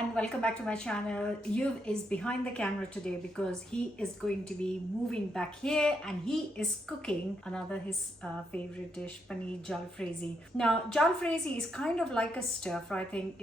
and welcome back to my channel. Yuv is behind the camera today because he is going to be moving back here and he is cooking another his favorite dish, Paneer Jalfrezi. Now Jalfrezi is kind of like a stir fry thing.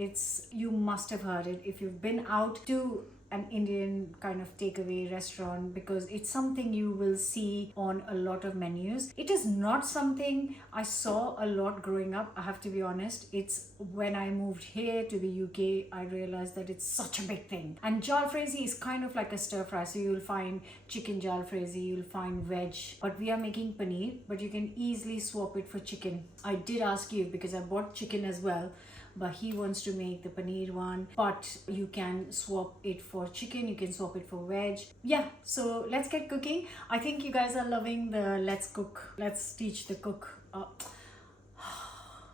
You must have heard it if you've been out to an Indian kind of takeaway restaurant, because it's something you will see on a lot of menus. It is not something I saw a lot growing up, I have to be honest. It's when I moved here to the UK, I realized that it's such a big thing. And Jalfrezi is kind of like a stir fry. So you'll find chicken Jalfrezi, you'll find veg, but we are making paneer, but you can easily swap it for chicken. I did ask you because I bought chicken as well, but he wants to make the paneer one, but you can swap it for chicken, you can swap it for veg. Yeah, so let's get cooking. I think you guys are loving the let's cook, let's teach the cook.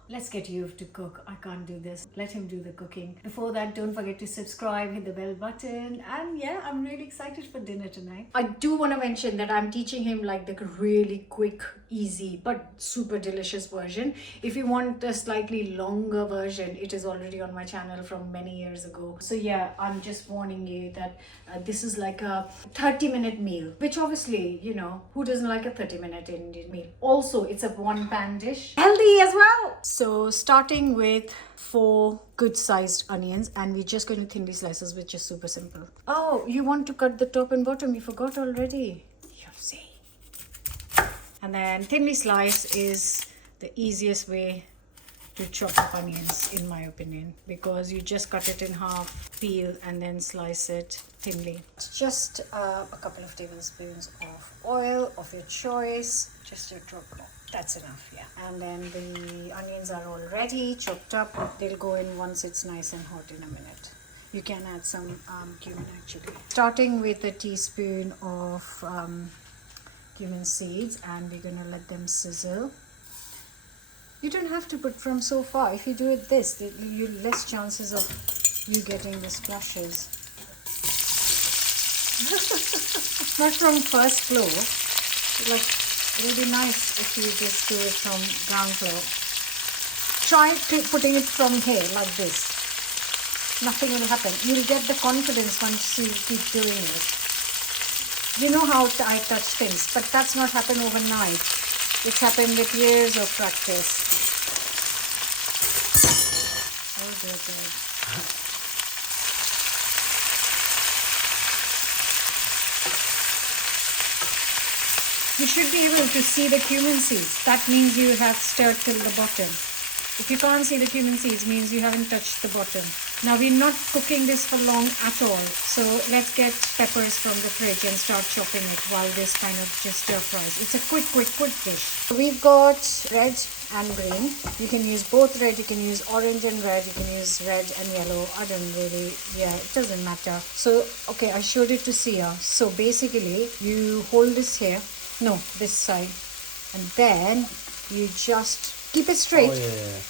Let's get you to cook. I can't do this. Let him do the cooking. Before that, don't forget to subscribe, hit the bell button. And yeah, I'm really excited for dinner tonight. I do want to mention that I'm teaching him like the really quick, easy, but super delicious version. If you want a slightly longer version, it is already on my channel from many years ago. So yeah, I'm just warning you that this is like a 30-minute meal, which obviously, you know, who doesn't like a 30-minute Indian meal? Also, it's a one-pan dish. Healthy as well. So starting with 4 good-sized onions, and we're just going to thinly slices, which is super simple. Oh, you want to cut the top and bottom? You forgot already. You see. And then thinly slice is the easiest way to chop up onions, in my opinion, because you just cut it in half, peel, and then slice it thinly. It's just a couple of tablespoons of oil of your choice. Just your drop. That's enough, yeah. And then the onions are all ready, chopped up. They'll go in once it's nice and hot in a minute. You can add some cumin actually. Starting with a teaspoon of cumin seeds, and we're gonna let them sizzle. You don't have to put from so far. If you do it this, you less chances of you getting the splashes. Not from first floor. Like, it'll be nice if you just do it from ground floor. Try putting it from here like this. Nothing will happen. You'll get the confidence once you keep doing it. You know how I touch things, but that's not happened overnight. It's happened with years of practice. Oh dear God. You should be able to see the cumin seeds. That means you have stirred till the bottom. If you can't see the cumin seeds, means you haven't touched the bottom. Now we're not cooking this for long at all. So let's get peppers from the fridge and start chopping it while this kind of just stir fries. It's a quick dish. So we've got red and green. You can use both red, you can use orange and red, you can use red and yellow. I don't really, yeah, it doesn't matter. So, okay, I showed it to Sia. So basically, you hold this here. No, this side. And then you just keep it straight. Oh, yeah.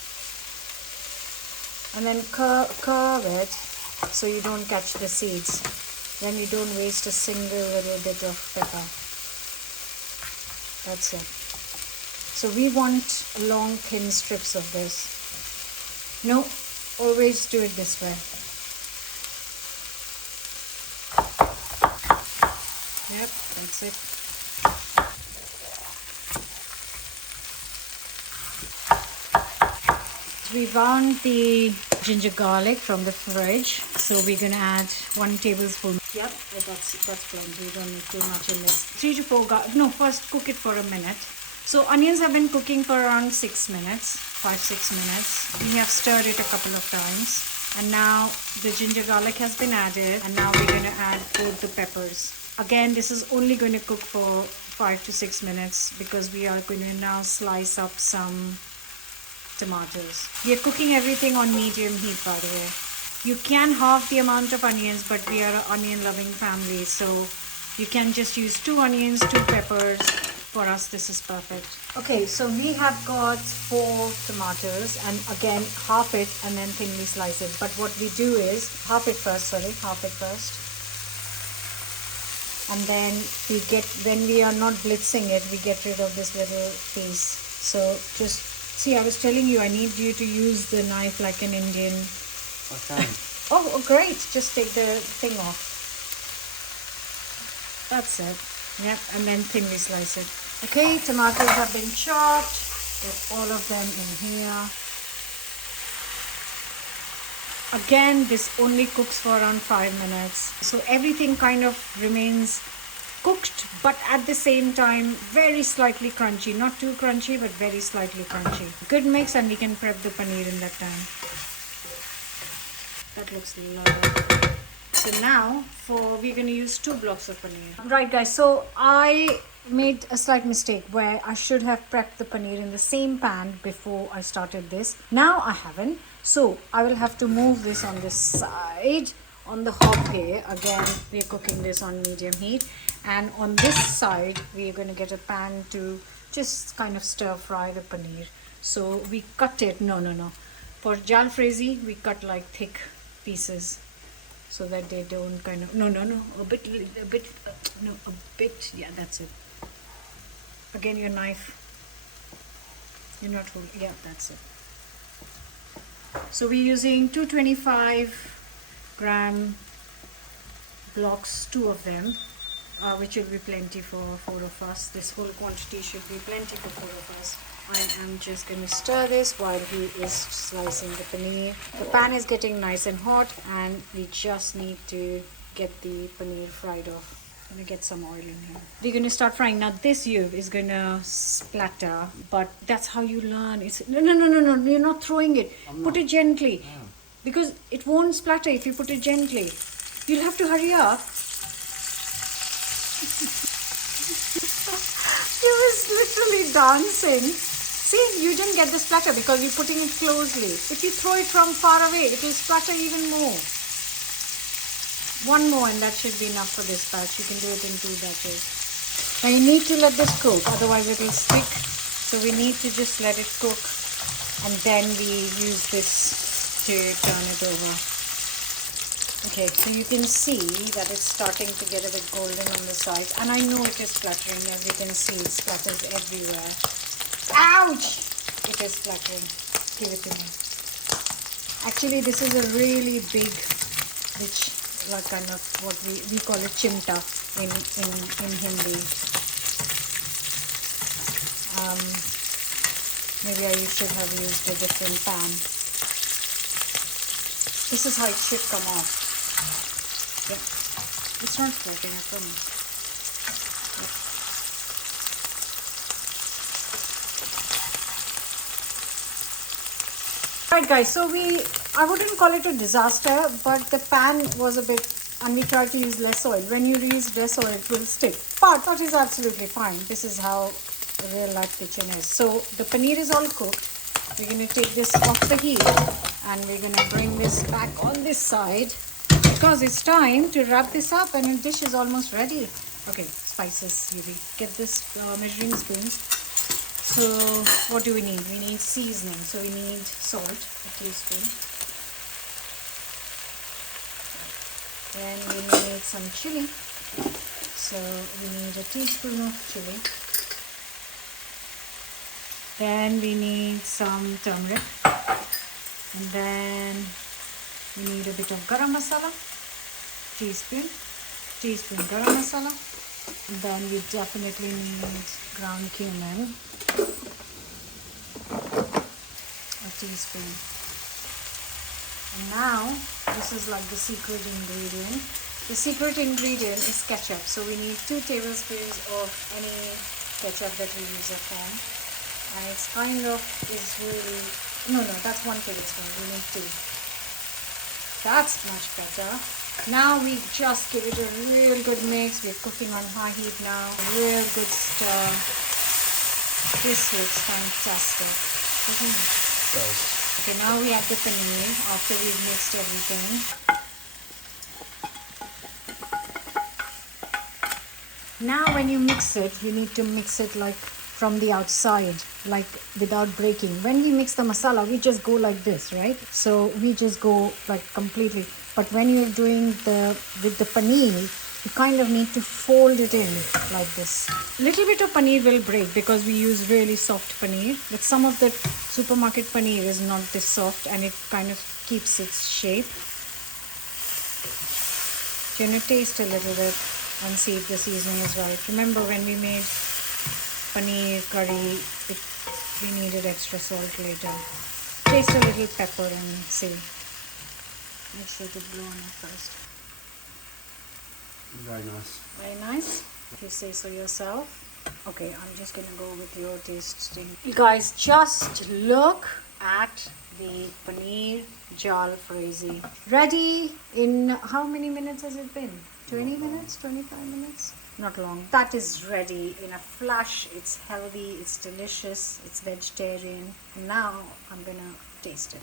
And then curve it so you don't catch the seeds. Then you don't waste a single little bit of pepper. That's it. So we want long thin strips of this. No, always do it this way. Yep, that's it. We found the ginger garlic from the fridge, so we're gonna add 1 tablespoon. Yep, that's plenty. You don't need too much in this. 3 to 4 no, first cook it for a minute. So onions have been cooking for around 6 minutes, 5-6 minutes. We have stirred it a couple of times, and now the ginger garlic has been added, and now we're gonna add both the peppers. Again, this is only going to cook for 5 to 6 minutes because we are going to now slice up some tomatoes. We are cooking everything on medium heat, by the way. You can halve the amount of onions, but we are an onion loving family, so you can just use 2 onions, 2 peppers. For us, this is perfect. Okay, so we have got 4 tomatoes, and again half it and then thinly slice it. But what we do is half it first, and then when we are not blitzing it, we get rid of this little piece. So just see, I was telling you, I need you to use the knife like an Indian Okay. Oh, great. Just take the thing off. That's it. Yep, and then thinly slice it. Okay, tomatoes have been chopped. Get all of them in here. Again, this only cooks for around 5 minutes. So everything kind of remains cooked, but at the same time, very slightly crunchy. Not too crunchy, but very slightly crunchy. Good mix, and we can prep the paneer in that time. That looks lovely. So now we're going to use 2 blocks of paneer. Right guys, so I made a slight mistake where I should have prepped the paneer in the same pan before I started this. Now I haven't. So I will have to move this on this side on the hob here. Again, we're cooking this on medium heat. And on this side, we're going to get a pan to just kind of stir fry the paneer. So we cut it. No. For Jalfrezi, we cut like thick pieces, so that they don't kind of a bit, yeah, that's it. Again, your knife, you're not holding, yeah, that's it. So we're using 225-gram blocks, 2 of them, which will be plenty for 4 of us. This whole quantity should be plenty for 4 of us. I am just going to stir this while he is slicing the paneer. The pan is getting nice and hot, and we just need to get the paneer fried off. I'm going to get some oil in here. We're going to start frying. Now this is going to splatter, but that's how you learn. It's no, you're not throwing it. Put it gently. Yeah. Because it won't splatter if you put it gently. You'll have to hurry up. She was literally dancing. See, you didn't get the splatter because you're putting it closely. If you throw it from far away, it will splatter even more. 1 more, and that should be enough for this batch. You can do it in 2 batches. Now you need to let this cook, otherwise it will stick. So we need to just let it cook, and then we use this to turn it over. Okay, so you can see that it's starting to get a bit golden on the sides, and I know it is splattering. As you can see, it splatters everywhere. Ouch! It is splattering. Give it to me. Actually, this is a really big, which like kind of what we call it chimta in Hindi. Maybe I should have used a different pan. This is how it should come off. Yeah, it's not floating, I promise. Right guys, so I wouldn't call it a disaster, but the pan was a bit, and we tried to use less oil. When you use less oil, it will stick, but that is absolutely fine. This is how real life kitchen is. So the paneer is all cooked. We're going to take this off the heat, and we're going to bring this back on this side, because it's time to wrap this up, and the dish is almost ready. Okay, spices, Yuri. Get this measuring spoon. So what do we need? We need seasoning. So we need salt, a teaspoon. Then we need some chili. So we need a teaspoon of chili. Then we need some turmeric. And then we need a bit of garam masala. Teaspoon garam masala. And then we definitely need ground cumin, a teaspoon. And now this is like the secret ingredient. The secret ingredient is ketchup. So we need 2 tablespoons of any ketchup that we use at home. And it's kind of is really, no, that's 1 tablespoon. We need 2. That's much better. Now we just give it a real good mix. We're cooking on high heat now. Real good stir. This looks fantastic. Okay, now we add the paneer after we've mixed everything. Now when you mix it, you need to mix it like from the outside, like without breaking. When we mix the masala, we just go like this, right? So we just go like completely. But when you're doing with the paneer, you kind of need to fold it in like this. Little bit of paneer will break because we use really soft paneer. But some of the supermarket paneer is not this soft, and it kind of keeps its shape. So, taste a little bit and see if the seasoning is right. Remember when we made paneer curry, we needed extra salt later. Taste a little pepper and see. Make sure to blow on it first. Very nice. Very nice. If you say so yourself. Okay, I'm just gonna go with your tasting. You guys, just look at the paneer jalfrezi. Ready in how many minutes has it been? 20 minutes? 25 minutes? Not long. That is ready in a flash. It's healthy, it's delicious, it's vegetarian. Now I'm gonna taste it.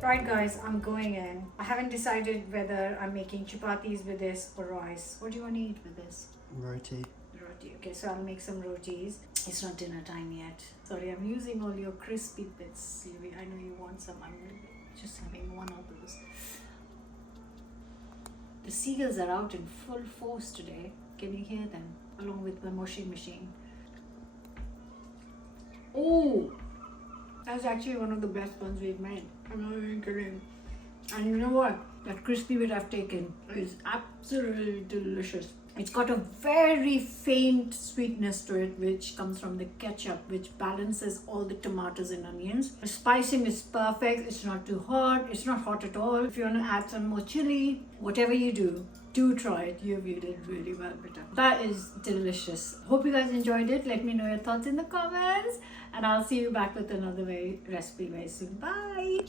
Right guys, I'm going in. I haven't decided whether I'm making chapatis with this or rice. What do you want to eat with this? Roti. Roti. Okay, so I'll make some rotis. It's not dinner time yet. Sorry, I'm using all your crispy bits. I know you want some. I'm just having one of those. The seagulls are out in full force today. Can you hear them? Along with my washing machine. Oh! That's actually one of the best ones we've made. I'm not even kidding. And you know what? That crispy bit I've taken is absolutely delicious. It's got a very faint sweetness to it, which comes from the ketchup, which balances all the tomatoes and onions. The spicing is perfect. It's not too hot. It's not hot at all. If you want to add some more chili, whatever you do try it. You did really well, Beta. That is delicious. Hope you guys enjoyed it. Let me know your thoughts in the comments. And I'll see you back with another recipe very soon. Bye!